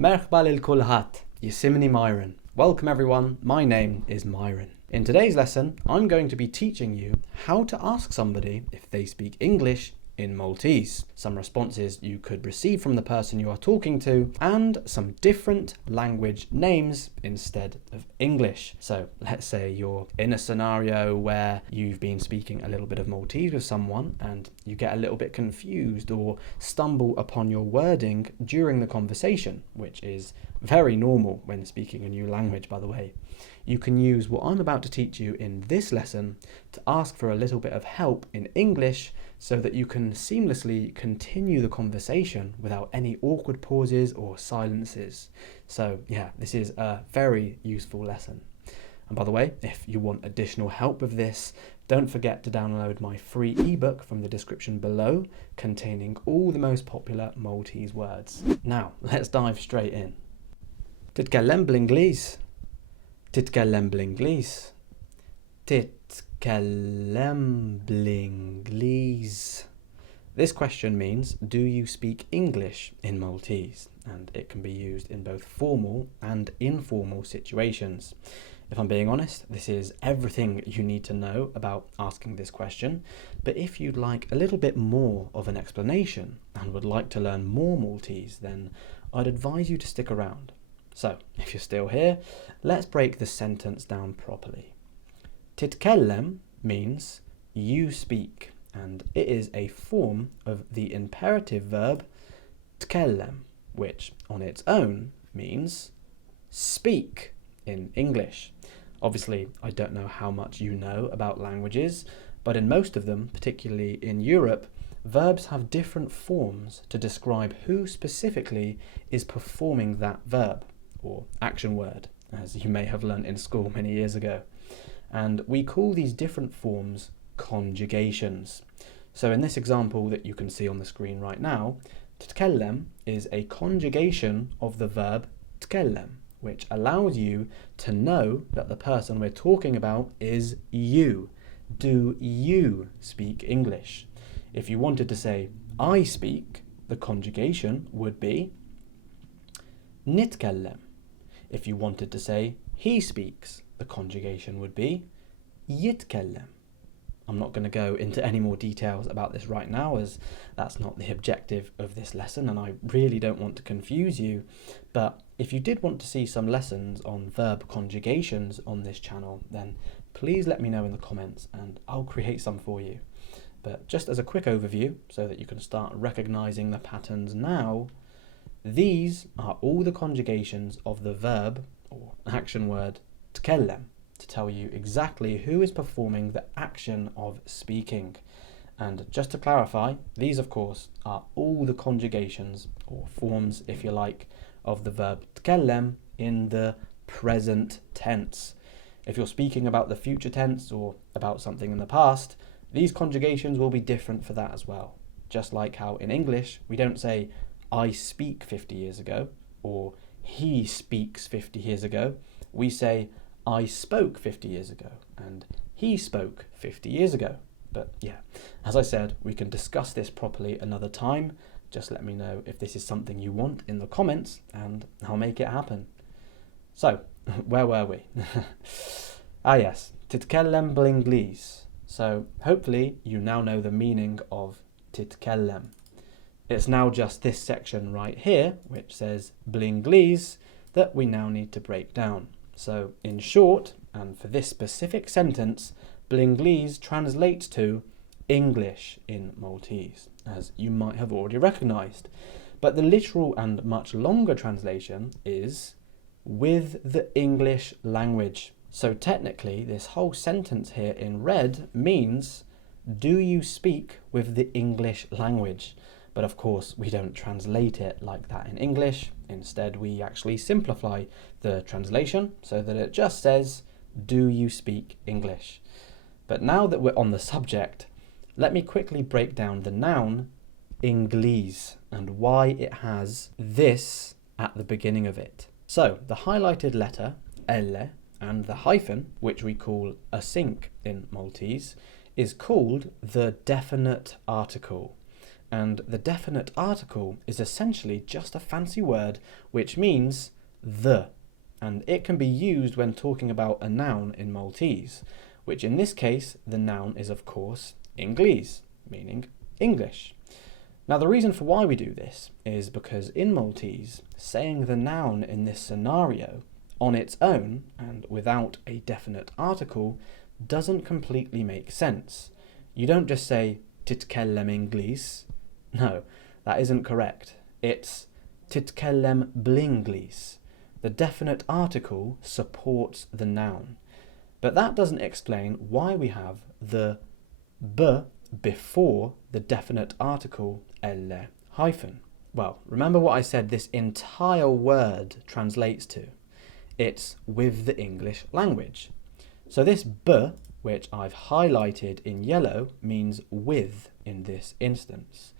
Merhaba lil kulhat, Yosemite Myron. Welcome everyone, my name is Myron. In today's lesson, I'm going to be teaching you how to ask somebody if they speak English in Maltese, some responses you could receive from the person you are talking to, and some different language names instead of English. So let's say you're in a scenario where you've been speaking a little bit of Maltese with someone and you get a little bit confused or stumble upon your wording during the conversation, which is very normal when speaking a new language, by the way. You can use what I'm about to teach you in this lesson to ask for a little bit of help in English so that you can seamlessly continue the conversation without any awkward pauses or silences. So yeah, this is a very useful lesson. And by the way, if you want additional help with this, don't forget to download my free ebook from the description below containing all the most popular Maltese words. Now, let's dive straight in. تتكلم بالإنجليز تتكلم بالإنجليز تتكلم بالإنجليز. This question means, do you speak English in Maltese? And it can be used in both formal and informal situations. If I'm being honest, this is everything you need to know about asking this question. But if you'd like a little bit more of an explanation and would like to learn more Maltese, then I'd advise you to stick around. So, if you're still here, let's break the sentence down properly. Titkellem means you speak, and it is a form of the imperative verb tkellem, which on its own means speak in English. Obviously, I don't know how much you know about languages, but in most of them, particularly in Europe, verbs have different forms to describe who specifically is performing that verb, or action word, as you may have learnt in school many years ago. And we call these different forms conjugations. So in this example that you can see on the screen right now, تتكلم is a conjugation of the verb tkellem, which allows you to know that the person we're talking about is you. Do you speak English? If you wanted to say I speak, the conjugation would be nitkellem. If you wanted to say he speaks, the conjugation would be yitkellem. I'm not going to go into any more details about this right now, as that's not the objective of this lesson and I really don't want to confuse you. But if you did want to see some lessons on verb conjugations on this channel, then please let me know in the comments and I'll create some for you. But just as a quick overview, so that you can start recognizing the patterns now, these are all the conjugations of the verb or action word tkellem to tell you exactly who is performing the action of speaking. And just to clarify, these of course are all the conjugations or forms, if you like, of the verb tkellem in the present tense. If you're speaking about the future tense or about something in the past, these conjugations will be different for that as well. Just like how in English we don't say I speak 50 years ago, or he speaks 50 years ago. We say, I spoke 50 years ago, and he spoke 50 years ago. But yeah, as I said, we can discuss this properly another time. Just let me know if this is something you want in the comments, and I'll make it happen. So, where were we? Yes, titkellem b'Inglis. So, hopefully you now know the meaning of titkellem. It's now just this section right here, which says b'Inglis, that we now need to break down. So in short, and for this specific sentence, b'Inglis translates to English in Maltese, as you might have already recognized. But the literal and much longer translation is with the English language. So technically, this whole sentence here in red means, do you speak with the English language? But of course, we don't translate it like that in English. Instead, we actually simplify the translation so that it just says, do you speak English? But now that we're on the subject, let me quickly break down the noun Inglis and why it has this at the beginning of it. So, the highlighted letter, L, and the hyphen, which we call a sync in Maltese, is called the definite article. And the definite article is essentially just a fancy word which means the, and it can be used when talking about a noun in Maltese, which in this case the noun is of course Ingles, meaning English. Now the reason for why we do this is because in Maltese, saying the noun in this scenario on its own and without a definite article doesn't completely make sense. You don't just say titkellem Ingles. No, that isn't correct. It's titkellem blinglis. The definite article supports the noun. But that doesn't explain why we have the b before the definite article elle hyphen. Well, remember what I said this entire word translates to. It's with the English language. So this b, which I've highlighted in yellow, means with in this instance.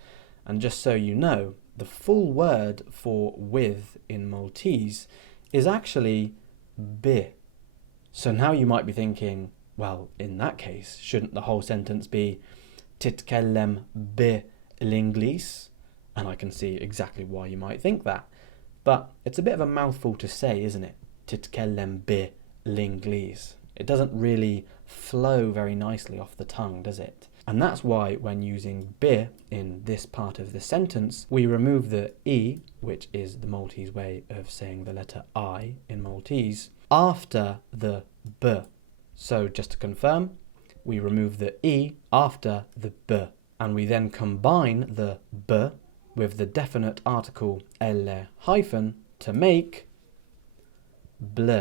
And just so you know, the full word for with in Maltese is actually bi. So now you might be thinking, well, in that case, shouldn't the whole sentence be titkellem bi l'Inglis? And I can see exactly why you might think that. But it's a bit of a mouthful to say, isn't it? Titkellem bi l'Inglis. It doesn't really flow very nicely off the tongue, does it? And that's why when using bi in this part of the sentence, we remove the e, which is the Maltese way of saying the letter I in Maltese, after the b. So just to confirm, we remove the e after the b, and we then combine the b with the definite article elle hyphen to make bl.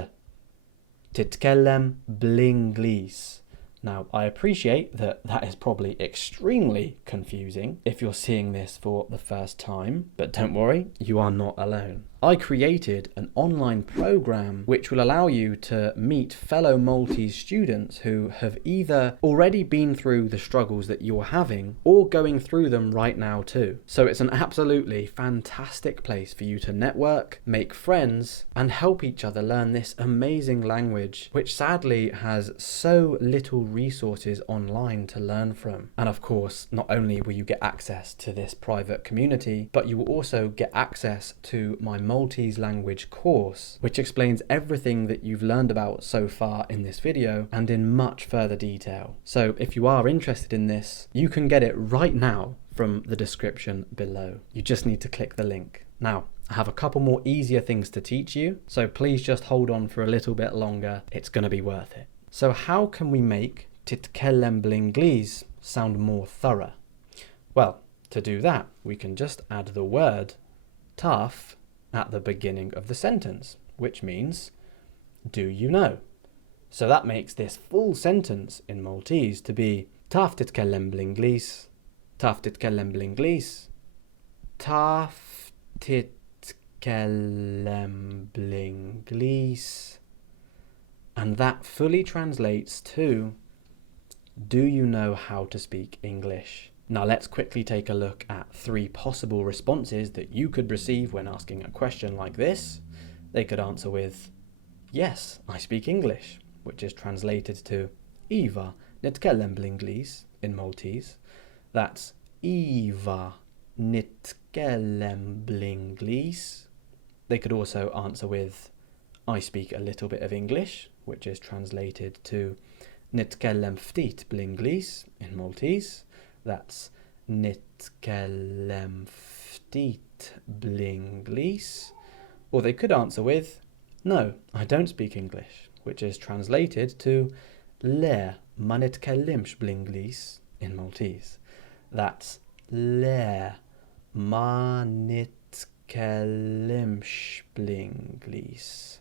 Titkellem blinglis. Now, I appreciate that that is probably extremely confusing if you're seeing this for the first time, but don't worry, you are not alone. I created an online program which will allow you to meet fellow Maltese students who have either already been through the struggles that you're having or going through them right now too. So it's an absolutely fantastic place for you to network, make friends, and help each other learn this amazing language, which sadly has so little resources online to learn from. And of course, not only will you get access to this private community, but you will also get access to my Maltese language course, which explains everything that you've learned about so far in this video and in much further detail. So if you are interested in this, you can get it right now from the description below. You just need to click the link. Now, I have a couple more easier things to teach you, so please just hold on for a little bit longer. It's going to be worth it. So how can we make titkellem blinglis sound more thorough? Well, to do that, we can just add the word taf at the beginning of the sentence, which means, do you know? So that makes this full sentence in Maltese to be taf titkellem blinglis, taf titkellem blinglis, taf titkellem blinglis. And that fully translates to, do you know how to speak English? Now let's quickly take a look at 3 possible responses that you could receive when asking a question like this. They could answer with, yes, I speak English, which is translated to Iva nitkellem blinglis in Maltese. That's Iva nitkellem blinglis. They could also answer with, I speak a little bit of English, which is translated to nitkellem ftit blinglis in Maltese. That's nitkellem ftit blinglis. Or they could answer with, no, I don't speak English, which is translated to le ma nitkellimx blinglis in Maltese. That's le ma nitkellimx blinglis.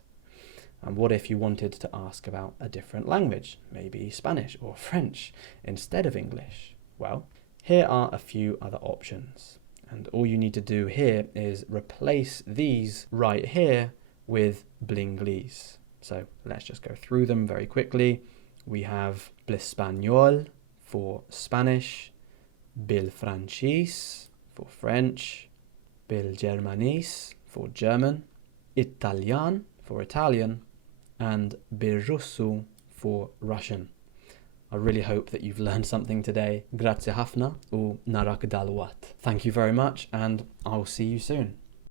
And what if you wanted to ask about a different language, maybe Spanish or French, instead of English? Well, here are a few other options. And all you need to do here is replace these right here with blinglis. So let's just go through them very quickly. We have blispagnol for Spanish, bil francis for French, bil germanis for German, Italian for Italian, and bil russu for Russian. I really hope that you've learned something today. Grazie ħafna u narak dalwat. Thank you very much, and I'll see you soon.